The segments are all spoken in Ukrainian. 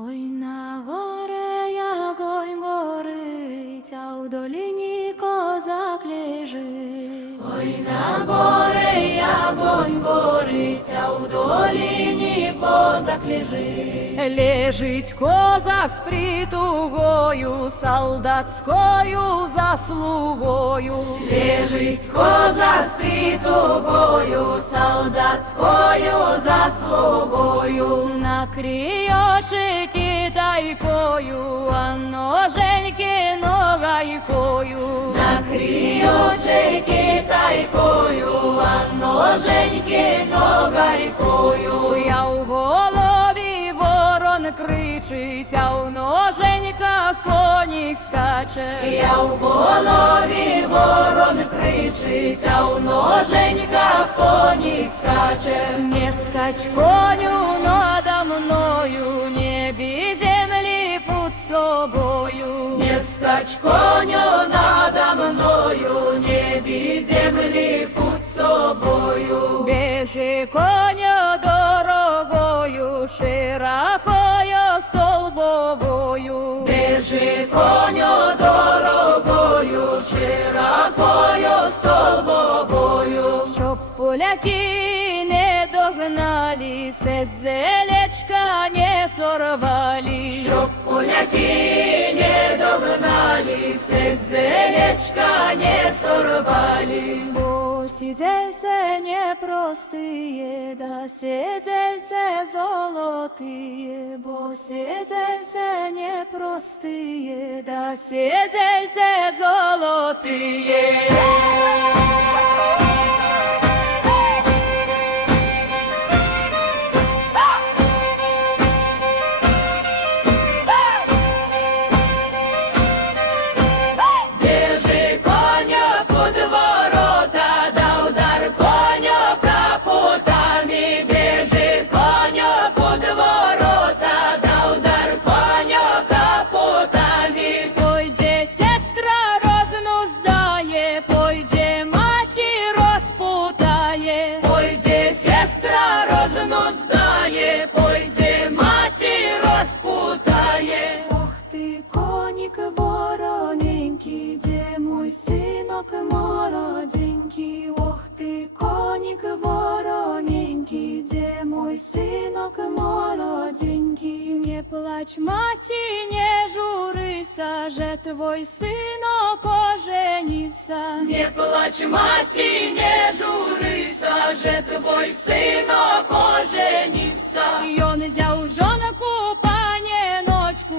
Ой, на горе огонь горить, а в долині козак лежить. Ой, на горе огонь горить, а в долині козак лежить. Лежить козак з притугою, солдатською заслугою. Лежить козак з притугою, солдатською заслугою. Накриючи китайкою, а ноженьки ногайкою. Накриючи китайкою, а ноженьки ногайкою. Я в голові ворон кричить, а в ноженьках конік скаче. Я в голові ворон кричить, а в ноженьках конік скаче. Не скач коню надо мною, небі землі під собою. Не скач коню надо мною, небі землі під собою. Біжи коня дорогою, широкою столбовою. Біжи коню дорогою, широкою столбовою. Щоб поляки не догнали, седзелечка не сорвали. Щоб поляки не догнали, седзелечка не сорвали. Бо сидельце непростые, да сидельце золотые. Бо сидельце непростые, да сидельце золотые. Біжи коня під ворота, да удар коня капотами. Біжи коня під ворота, да удар коня капотами. Пойде сестра розну здає, пойде маті розпутає. Пойде сестра розну здає, пойде маті розпутає. Ох ти, конік вороненький, де мой синок молоденький. Ох ти, конік вороненький, де мой синок молоденький. Не плач, маті, не журися, же твой синок оженився. Не плач, маті, не журися, же твой синок оженився. Он взяв жонку паніночку,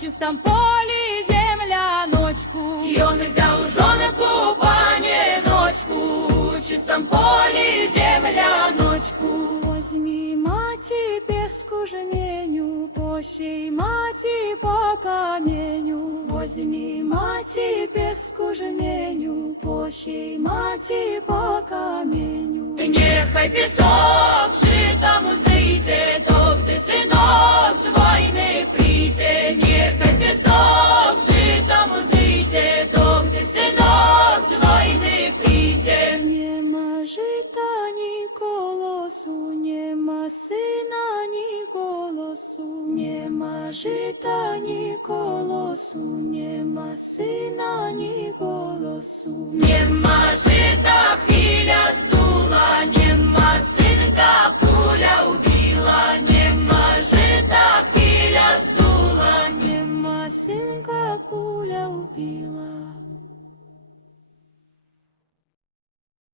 чистом полі земляночку. І он взяв жонку паніночку, чистом полі земляночку. Возьми, маті, песку жменю, пощей, маті, по каменю. Возьми, маті, песку жменю, пощей, маті, по каменю. Нехай пісок житом зійде, довгий синок з війни прийде. Нехай пісок житом зійде, довгий синок з війни прийде. Нема жита, ні колосу, нема сина, ні голосу. Нема жита, ні колосу, нема сина, ні голосу. Нема жита, хвиля здула, нема синка, пуля убила. Нема жита, хвиля здула, Нема синка, пуля убила.